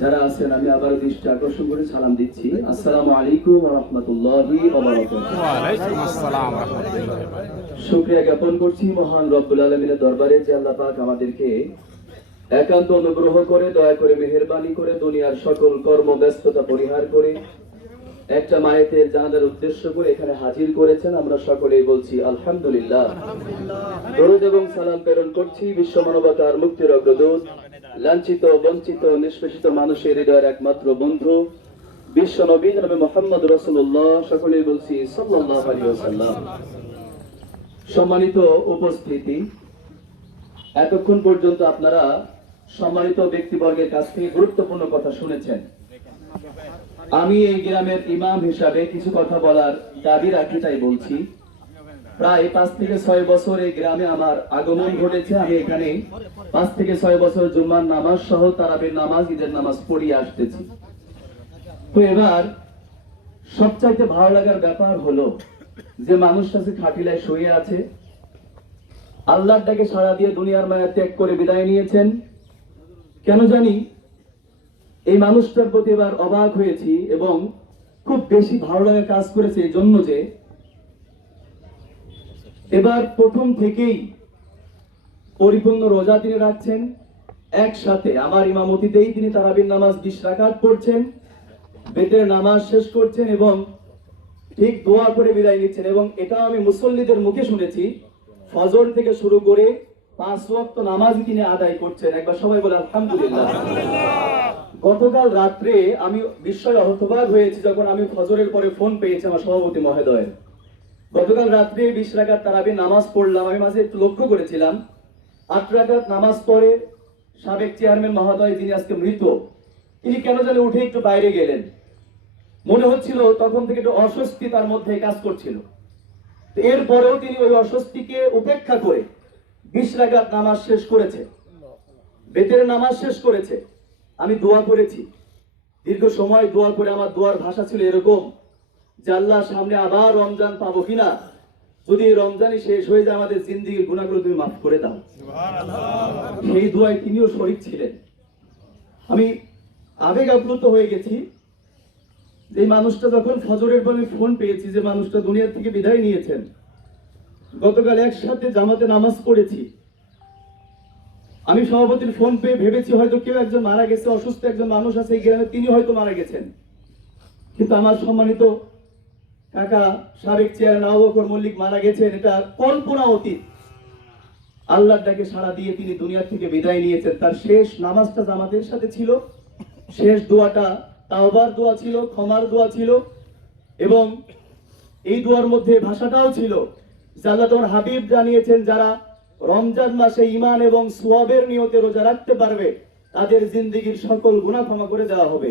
যারা আছেন আমি আবার দৃষ্টি আকর্ষণ করে সালাম দিচ্ছি। আসসালামু আলাইকুম রহমতুল্লাহ শুক্রিয়া জ্ঞাপন করছি মহান রব্বুল আলমিনের দরবারে যে আল্লাহ পাক আমাদেরকে একান্ত অনুগ্রহ করে দয়া করে মেহেরবানি করে দুনিয়ার সকল কর্ম ব্যস্ততা পরিহার করে একটা মায়েতের জানাদের উদ্দেশ্য করে এখানে হাজির করেছেন। আমরা সকলেই বলছি আলহামদুলিল্লাহ। দরুদ এবং সালাম প্রেরণ করছি বিশ্ব মানবতার মুক্তির অগ্রদূত লাঞ্ছিত বঞ্চিত নিষ্পেষিত মানুষের হৃদয়ের একমাত্র বন্ধু বিশ্ব নবী নবী মোহাম্মদ রসুল্লাহ সকলেই বলছি ওয়াসাল্লাম। সম্মানিত উপস্থিতি এতক্ষণ পর্যন্ত আপনারা সম্মানিত ব্যক্তিবর্গের কাছ থেকে গুরুত্বপূর্ণ কথা শুনেছেন। আমি এই গ্রামের ইমাম হিসাবে কিছু কথা বলার দাবি রাখি তাই বলছি। প্রায় পাঁচ থেকে ছয় বছর এই গ্রামে আমার আগমন ঘটেছে। আমি এখানে পাঁচ থেকে ছয় বছর জুম্মার নামাজ সহ তারাবির নামাজ, ঈদের নামাজ পড়িয়ে আসতেছি। তো এবার সবচাইতে ভালো লাগার ব্যাপার হলো যে মানুষটা যে খাটিলায় শুয়ে আছে। আল্লাহর ডাকে সাড়া দিয়ে দুনিয়ার মায়া ত্যাগ করে বিদায় নিয়েছেন। কেন জানি এই মানুষটার প্রতি এবার অবাক হয়েছি এবং খুব বেশি ভালো লাগা কাজ করেছে এই জন্য যে এবার প্রথম থেকেই পরিপূর্ণ রোজা তিনি রাখছেন। একসাথে আমার ইমামতিতেই তিনি তারাবির নামাজ বিশ রাকাত পড়ছেন, বেতের নামাজ শেষ করছেন এবং ঠিক দোয়া করে বিদায় নিচ্ছেন এবং এটা আমি মুসল্লিদের মুখে শুনেছি। ফজর থেকে শুরু করে পাঁচ ওয়াক্ত নামাজ তিনি আদায় করছেন। একবার সবাই বলে, আলহামদুলিল্লাহ। গতকাল রাত্রে আমি বিস্ময় হতবাক হয়েছি যখন আমি ফজরের পরে ফোন পেয়েছি আমার সভাপতি মহোদয়ের। গতকাল রাত্রে বিশ রাকাত তারাবি নামাজ পড়লাম। আমি মাঝে একটু লক্ষ্য করেছিলাম। আট রাকাত নামাজ পড়ে সাবেক চেয়ারম্যান মহোদয়, যিনি আজকে মৃত, তিনি কেন জানি উঠে একটু বাইরে গেলেন। মনে হচ্ছিল তখন থেকে একটু অস্বস্তি তার মধ্যে কাজ করছিল। এরপরেও তিনি ওই অস্বস্তিকে উপেক্ষা করে বিশ রাকাত নামাজ শেষ করেছে। বেতের নামাজ শেষ করেছে। আমি দোয়া করেছি। দীর্ঘ সময় দোয়া করে আমার দোয়ার ভাষা ছিল এরকম যে আল্লাহ সামনে আবার রমজান পাবো কিনা? যদি রমজানই শেষ হয়ে যায় আমাদের জিন্দিগির গুণাগুলো তুমি মাফ করে দাও। সেই দোয়ায় তিনিও শরীর ছিলেন। আমি আবেগ আপ্লুত হয়ে গেছি যে মানুষটা যখন ফজরের পর ফোন পেয়েছি যে মানুষটা দুনিয়া থেকে বিদায় নিয়েছেন গতকাল একসাথে জামাতে নামাজ পড়েছি। আমি সভাপতির ফোন পেয়ে ভেবেছি হয়তো কেউ একজন মারা গেছে, অসুস্থ একজন মানুষ আছে এই গ্রামে, তিনি হয়তো মারা গেছেন। কিন্তু আমার সম্মানিত কাকা সাবেক চেয়ার নবকর মল্লিক মারা গেছেন। এটা কল্পনা অতীত। আল্লাহর ডাকে সাড়া দিয়ে তিনি দুনিয়া থেকে বিদায় নিয়েছেন। তার শেষ নামাজটা জামাতের সাথে ছিল। শেষ দোয়াটা তাওবার দোয়া ছিল, ক্ষমার দোয়া ছিল এবং এই দোয়ার মধ্যে ভাষাটাও ছিল। তোমার হাবিব জানিয়েছেন যারা রমজান মাসে ইমান এবং সোয়াবের নিয়তে রোজা রাখতে পারবে, তাদের জিন্দিগির সকল গুণা ক্ষমা করে দেওয়া হবে।